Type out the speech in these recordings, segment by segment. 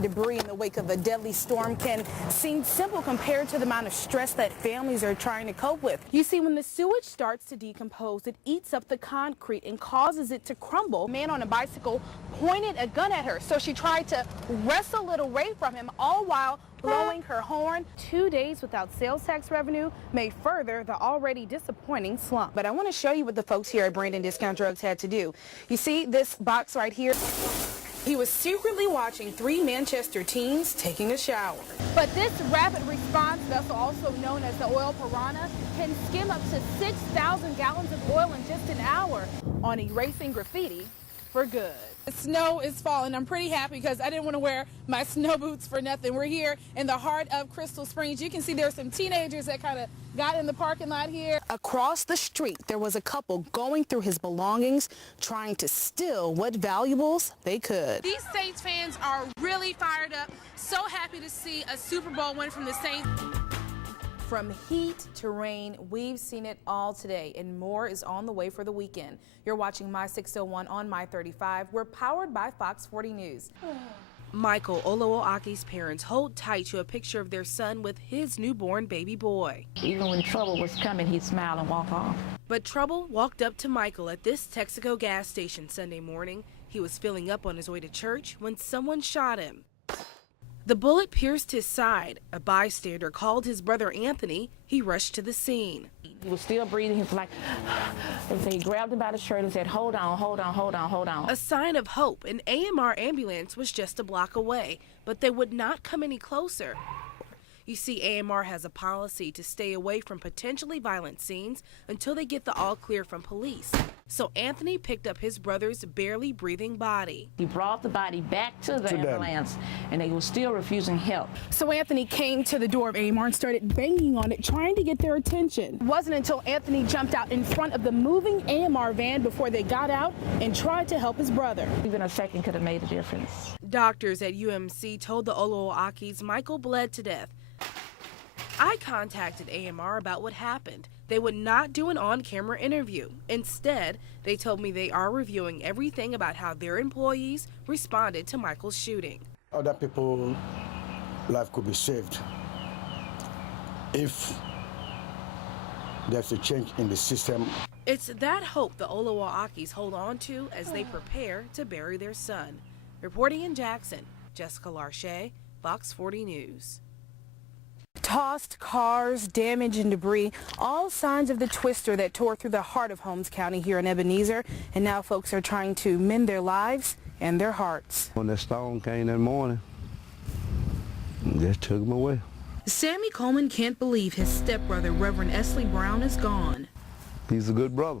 Debris in the wake of a deadly storm can seem simple compared to the amount of stress that families are trying to cope with. You see, when the sewage starts to decompose, it eats up the concrete and causes it to crumble. A man on a bicycle pointed a gun at her, so she tried to wrestle it away from him, all while blowing her horn. 2 days without sales tax revenue may further the already disappointing slump. But I want to show you what the folks here at Brandon Discount Drugs had to do. You see this box right here? He was secretly watching 3 Manchester teens taking a shower. But this rapid response vessel, also known as the oil piranha, can skim up to 6,000 gallons of oil in just an hour on erasing graffiti for good. The snow is falling. I'm pretty happy because I didn't want to wear my snow boots for nothing. We're here in the heart of Crystal Springs. You can see there's some teenagers that kind of got in the parking lot here. Across the street, there was a couple going through his belongings, trying to steal what valuables they could. These Saints fans are really fired up. So happy to see a Super Bowl win from the Saints. From heat to rain, we've seen it all today, and more is on the way for the weekend. You're watching My 601 on My 35. We're powered by Fox 40 News. Michael Olowoaki's parents hold tight to a picture of their son with his newborn baby boy. Even when trouble was coming, he'd smile and walk off. But trouble walked up to Michael at this Texaco gas station Sunday morning. He was filling up on his way to church when someone shot him. The bullet pierced his side. A bystander called his brother Anthony. He rushed to the scene. He was still breathing. He was like, and so he grabbed him by the shirt and said, hold on, hold on, hold on, hold on. A sign of hope. An AMR ambulance was just a block away, but they would not come any closer. You see, AMR has a policy to stay away from potentially violent scenes until they get the all clear from police. So Anthony picked up his brother's barely breathing body. He brought the body back to the ambulance, and they were still refusing help. So Anthony came to the door of AMR and started banging on it, trying to get their attention. It wasn't until Anthony jumped out in front of the moving AMR van before they got out and tried to help his brother. Even a second could have made a difference. Doctors at UMC told the Olowoakis Michael bled to death. I contacted AMR about what happened. They would not do an on-camera interview. Instead, they told me they are reviewing everything about how their employees responded to Michael's shooting. Other people's life could be saved if there's a change in the system. It's that hope the Olowoakis hold on to as they prepare to bury their son. Reporting in Jackson, Jessica Larche, Fox 40 News. Tossed cars, damage and debris, all signs of the twister that tore through the heart of Holmes County here in Ebenezer. And now folks are trying to mend their lives and their hearts. When that storm came that morning, it just took them away. Sammy Coleman can't believe his stepbrother, Reverend Esley Brown, is gone. He's a good brother.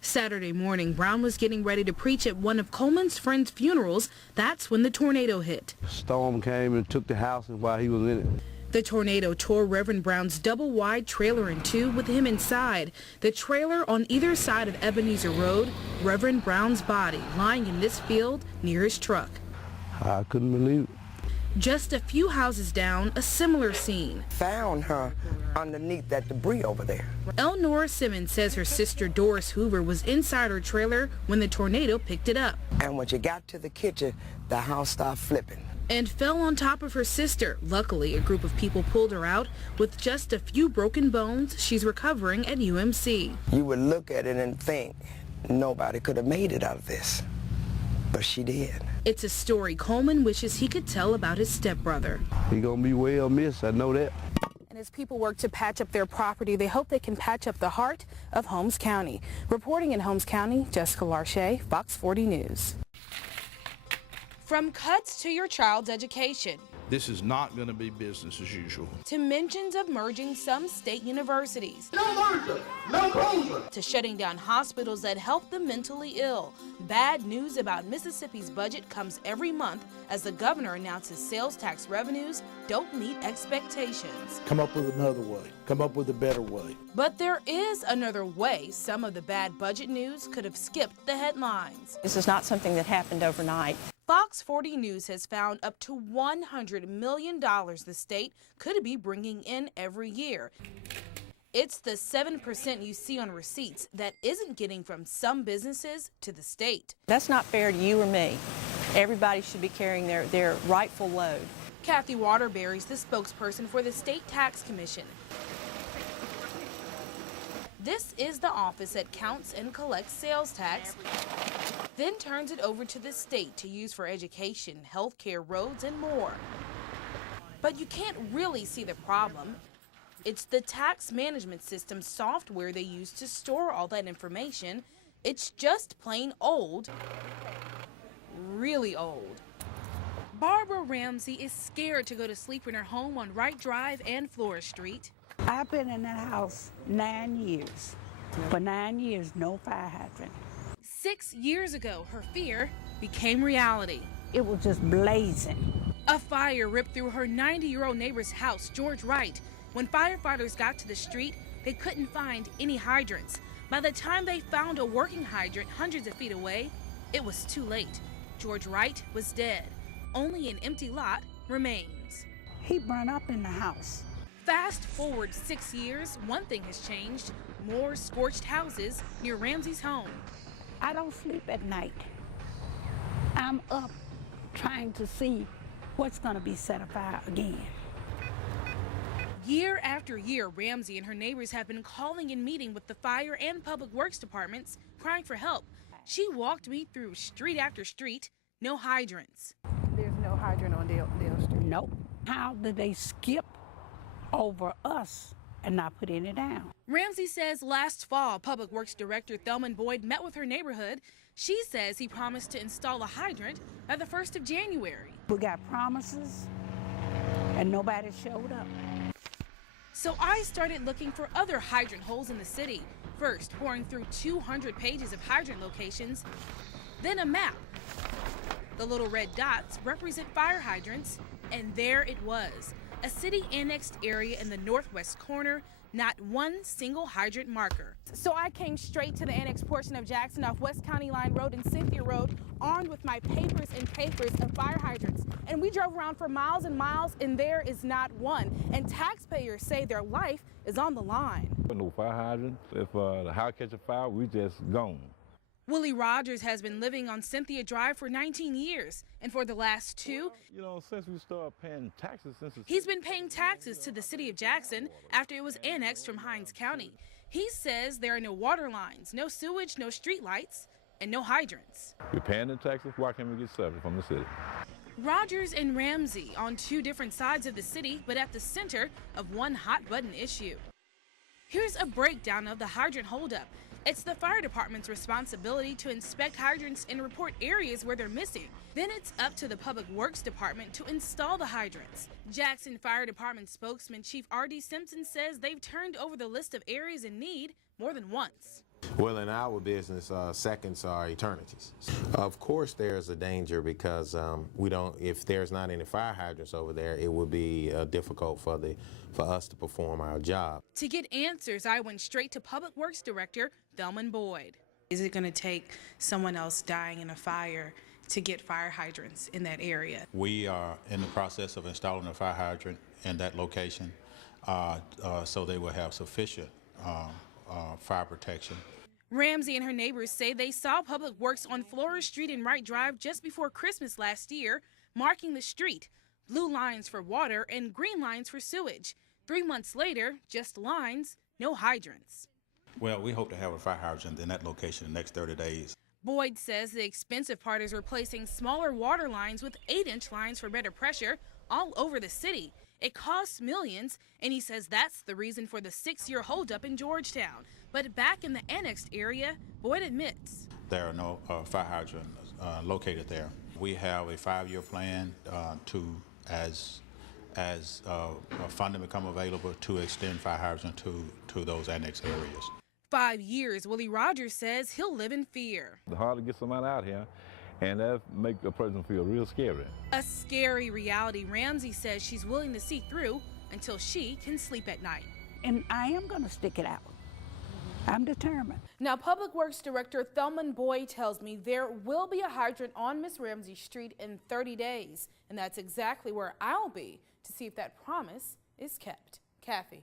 Saturday morning, Brown was getting ready to preach at one of Coleman's friends' funerals. That's when the tornado hit. The storm came and took the house while he was in it. The tornado tore Reverend Brown's double-wide trailer in two with him inside. The trailer on either side of Ebenezer Road, Reverend Brown's body lying in this field near his truck. I couldn't believe it. Just a few houses down, a similar scene. Found her underneath that debris over there. Elnora Simmons says her sister Doris Hoover was inside her trailer when the tornado picked it up. And when she got to the kitchen, the house started flipping. And fell on top of her sister. Luckily, a group of people pulled her out. With just a few broken bones, she's recovering at UMC. You would look at it and think, nobody could have made it out of this. But she did. It's a story Coleman wishes he could tell about his stepbrother. He gonna be well missed, I know that. And as people work to patch up their property, they hope they can patch up the heart of Holmes County. Reporting in Holmes County, Jessica Larche, Fox 40 News. From cuts to your child's education. This is not going to be business as usual. To mentions of merging some state universities. No merger, no closure. To shutting down hospitals that help the mentally ill. Bad news about Mississippi's budget comes every month as the governor announces sales tax revenues don't meet expectations. Come up with another way. Come up with a better way. But there is another way some of the bad budget news could have skipped the headlines. This is not something that happened overnight. Fox 40 News has found up to $100 million the state could be bringing in every year. It's the 7% you see on receipts that isn't getting from some businesses to the state. That's not fair to you or me. Everybody should be carrying their rightful load. Kathy Waterbury is the spokesperson for the State Tax Commission. This is the office that counts and collects sales tax, then turns it over to the state to use for education, healthcare, roads, and more. But you can't really see the problem. It's the tax management system software they use to store all that information. It's just plain old, really old. Barbara Ramsey is scared to go to sleep in her home on Wright Drive and Flora Street. I've been in that house 9 years. For 9 years, no fire hydrant. 6 years ago, her fear became reality. It was just blazing. A fire ripped through her 90-year-old neighbor's house, George Wright. When firefighters got to the street, they couldn't find any hydrants. By the time they found a working hydrant hundreds of feet away, it was too late. George Wright was dead. Only an empty lot remains. He burned up in the house. Fast forward 6 years, one thing has changed. More scorched houses near Ramsey's home. I don't sleep at night. I'm up trying to see what's going to be set afire again. Year after year, Ramsey and her neighbors have been calling and meeting with the fire and public works departments, crying for help. She walked me through street after street, no hydrants. There's no hydrant on Dale Street. Nope. How did they skip over us and not put any down? Ramsey says last fall, Public Works Director Thelman Boyd met with her neighborhood. She says he promised to install a hydrant by the 1st of January. We got promises and nobody showed up. So I started looking for other hydrant holes in the city. First, pouring through 200 pages of hydrant locations, then a map. The little red dots represent fire hydrants, and there it was, a city annexed area in the northwest corner, not one single hydrant marker. So I came straight to the annexed portion of Jackson off West County Line Road and Cynthia Road, armed with my papers of fire hydrants. And we drove around for miles and miles, and there is not one. And taxpayers say their life is on the line. No fire hydrant. If the house catches fire, we just gone. Willie Rogers has been living on Cynthia Drive for 19 years, and for the last two, since we started paying taxes, he's been paying taxes to the city of Jackson after it was annexed from Hinds County. He says there are no water lines, no sewage, no street lights, and no hydrants. We're paying the taxes, why can't we get service from the city? Rogers and Ramsey on two different sides of the city, but at the center of one hot-button issue. Here's a breakdown of the hydrant holdup. It's the fire department's responsibility to inspect hydrants and report areas where they're missing. Then it's up to the Public Works Department to install the hydrants. Jackson Fire Department spokesman Chief R.D. Simpson says they've turned over the list of areas in need more than once. Well, in our business, seconds are eternities. Of course, there's a danger because if there's not any fire hydrants over there, it would be difficult for us to perform our job. To get answers, I went straight to Public Works Director Thelman Boyd. Is it going to take someone else dying in a fire to get fire hydrants in that area? We are in the process of installing a fire hydrant in that location, so they will have sufficient fire protection. Ramsey and her neighbors say they saw Public Works on Flora Street and Wright Drive just before Christmas last year, marking the street. Blue lines for water and green lines for sewage. 3 months later, just lines, no hydrants. Well, we hope to have a fire hydrant in that location in the next 30 days. Boyd says the expensive part is replacing smaller water lines with 8-inch lines for better pressure all over the city. It costs millions, and he says that's the reason for the 6-year holdup in Georgetown. But back in the annexed area, Boyd admits there are no fire hydrants located there. We have a 5-year plan as funding become available to extend fire hydrants to those annexed areas. 5 years, Willie Rogers says he'll live in fear. It's hard to get somebody out here, and that makes a person feel real scary. A scary reality Ramsey says she's willing to see through until she can sleep at night. And I am going to stick it out. I'm determined. Now, Public Works Director Thelman Boyd tells me there will be a hydrant on Miss Ramsey Street in 30 days, and that's exactly where I'll be to see if that promise is kept. Kathy.